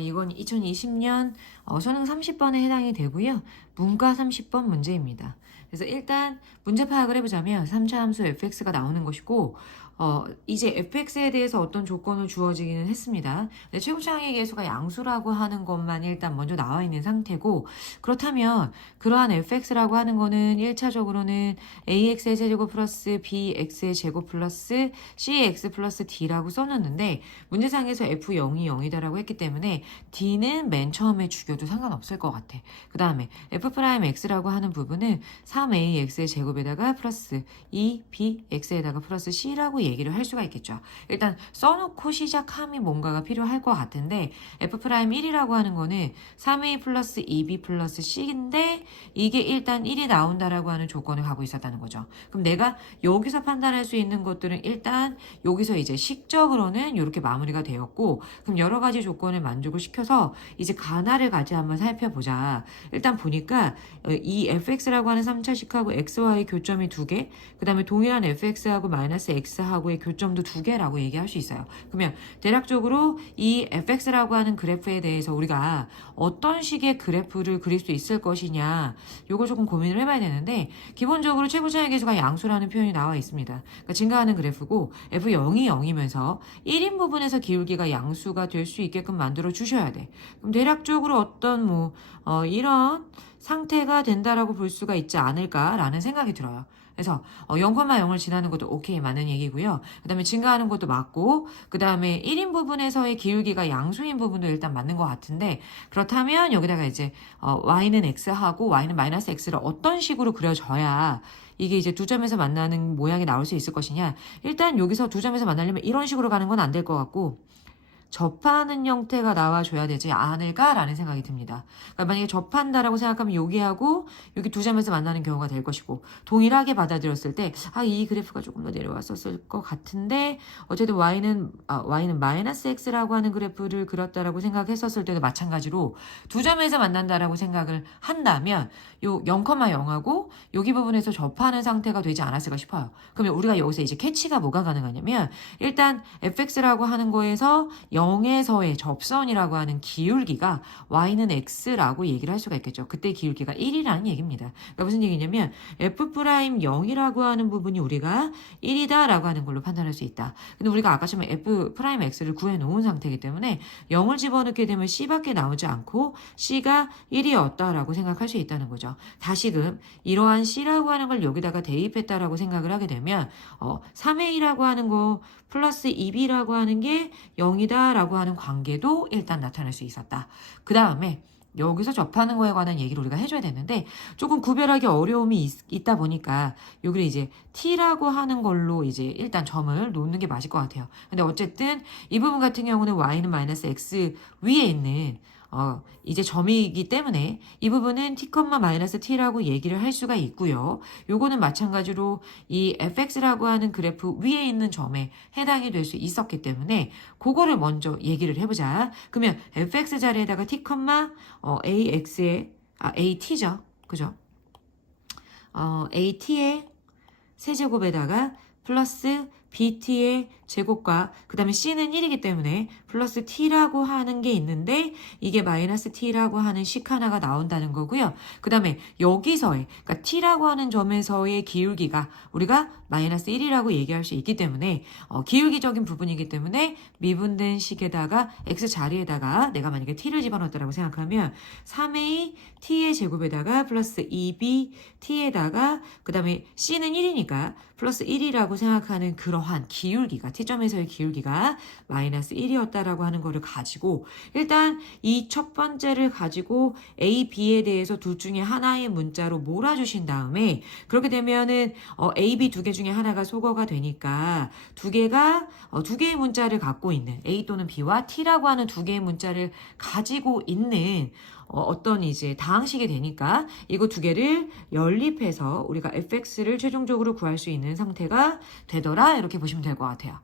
이건 2020년 수능 30번에 해당이 되고요. 문과 30번 문제입니다. 그래서 일단 문제 파악을 해보자면 3차 함수 fx가 나오는 것이고 이제 fx에 대해서 어떤 조건을 주어지기는 했습니다. 근데 최고차항의 계수가 양수라고 하는 것만 일단 먼저 나와 있는 상태고, 그렇다면 그러한 fx라고 하는 거는 1차적으로는 ax의 세제곱 플러스 bx의 제곱 플러스 cx 플러스 d라고 써놨는데, 문제상에서 f0이 0이다라고 했기 때문에 d는 맨 처음에 죽여도 상관없을 것 같아. 그 다음에 f'x라고 하는 부분은 3ax의 제곱에다가 플러스 2bx에다가 플러스 c라고 얘기를 할 수가 있겠죠. 일단 써놓고 시작함이 뭔가가 필요할 것 같은데, f'1이라고 하는 거는 3a 플러스 2b 플러스 c인데 이게 일단 1이 나온다라고 하는 조건을 갖고 있었다는 거죠. 그럼 내가 여기서 판단할 수 있는 것들은 일단 여기서 이제 식적으로는 이렇게 마무리가 되었고, 그럼 여러 가지 조건을 만족을 시켜서 이제 가나를 같이 한번 살펴보자. 일단 보니까 이 fx라고 하는 3차식하고 xy 교점이 2개, 그 다음에 동일한 fx하고 마이너스 x하고의 교점도 2개라고 얘기할 수 있어요. 그러면 대략적으로 이 fx라고 하는 그래프에 대해서 우리가 어떤 식의 그래프를 그릴 수 있을 것이냐, 요거 조금 고민을 해봐야 되는데, 기본적으로 최고차항의 계수가 양수라는 표현이 나와 있습니다. 그러니까 증가하는 그래프고 f0이 0이면서 1인 부분에서 기울기가 양수가 될 수 있게끔 만들어 주셔야 돼. 그럼 대략적으로 어떤 이런 상태가 된다라고 볼 수가 있지 않을까라는 생각이 들어요. 그래서 0,0을 지나는 것도 오케이, 맞는 얘기고요. 그 다음에 증가하는 것도 맞고, 그 다음에 1인 부분에서의 기울기가 양수인 부분도 일단 맞는 것 같은데, 그렇다면 여기다가 이제 y는 x하고 y는 마이너스 x를 어떤 식으로 그려져야 이게 이제 두 점에서 만나는 모양이 나올 수 있을 것이냐. 일단 여기서 두 점에서 만나려면 이런 식으로 가는 건 안 될 것 같고, 접하는 형태가 나와줘야 되지 않을까라는 생각이 듭니다. 그러니까 만약에 접한다라고 생각하면 여기하고 여기 두 점에서 만나는 경우가 될 것이고, 동일하게 받아들였을 때 이 그래프가 조금 더 내려왔었을 것 같은데, 어쨌든 y는 마이너스 x라고 하는 그래프를 그렸다라고 생각했었을 때도 마찬가지로 두 점에서 만난다라고 생각을 한다면 요 0,0하고 여기 부분에서 접하는 상태가 되지 않았을까 싶어요. 그러면 우리가 여기서 이제 캐치가 뭐가 가능하냐면, 일단 fx라고 하는 거에서 0에서의 접선이라고 하는 기울기가 y는 x라고 얘기를 할 수가 있겠죠. 그때 기울기가 1이라는 얘기입니다. 그러니까 무슨 얘기냐면 f'0이라고 하는 부분이 우리가 1이다 라고 하는 걸로 판단할 수 있다. 근데 우리가 아까 처음에 f'x를 구해놓은 상태이기 때문에 0을 집어넣게 되면 c밖에 나오지 않고 c가 1이었다 라고 생각할 수 있다는 거죠. 다시금 이러한 c라고 하는 걸 여기다가 대입했다라고 생각을 하게 되면 3a라고 하는 거 플러스 2b라고 하는 게 0이다 라고 하는 관계도 일단 나타날 수 있었다. 그 다음에 여기서 접하는 거에 관한 얘기를 우리가 해줘야 되는데, 조금 구별하기 어려움이 있다 보니까 여기를 이제 t라고 하는 걸로 이제 일단 점을 놓는 게 맞을 것 같아요. 근데 어쨌든 이 부분 같은 경우는 y는 마이너스 x 위에 있는 이제 점이기 때문에 이 부분은 t, 마이너스 t라고 얘기를 할 수가 있고요. 요거는 마찬가지로 이 fx라고 하는 그래프 위에 있는 점에 해당이 될 수 있었기 때문에 그거를 먼저 얘기를 해보자. 그러면 fx 자리에다가 t, at죠. 그죠? at의 세제곱에다가 플러스 bt의 제곱과 그 다음에 c는 1이기 때문에 플러스 t라고 하는 게 있는데, 이게 마이너스 t라고 하는 식 하나가 나온다는 거고요. 그 다음에 여기서의, 그러니까 t라고 하는 점에서의 기울기가 우리가 마이너스 1이라고 얘기할 수 있기 때문에 기울기적인 부분이기 때문에 미분된 식에다가 x 자리에다가 내가 만약에 t를 집어넣었다라고 생각하면 3a t의 제곱에다가 플러스 2b t에다가 그 다음에 c는 1이니까 플러스 1이라고 생각하는 그러한 기울기가, t점에서의 기울기가 마이너스 1이었다라고 하는 거를 가지고, 일단 이 첫 번째를 가지고 a, b에 대해서 둘 중에 하나의 문자로 몰아주신 다음에, 그렇게 되면은 a, b 두 개 중에 하나가 소거가 되니까 두 개의 문자를 갖고 있는 a 또는 b와 t라고 하는 두 개의 문자를 가지고 있는 어떤 이제 다항식이 되니까 이거 두 개를 연립해서 우리가 fx를 최종적으로 구할 수 있는 상태가 되더라, 이렇게 보시면 될 것 같아요.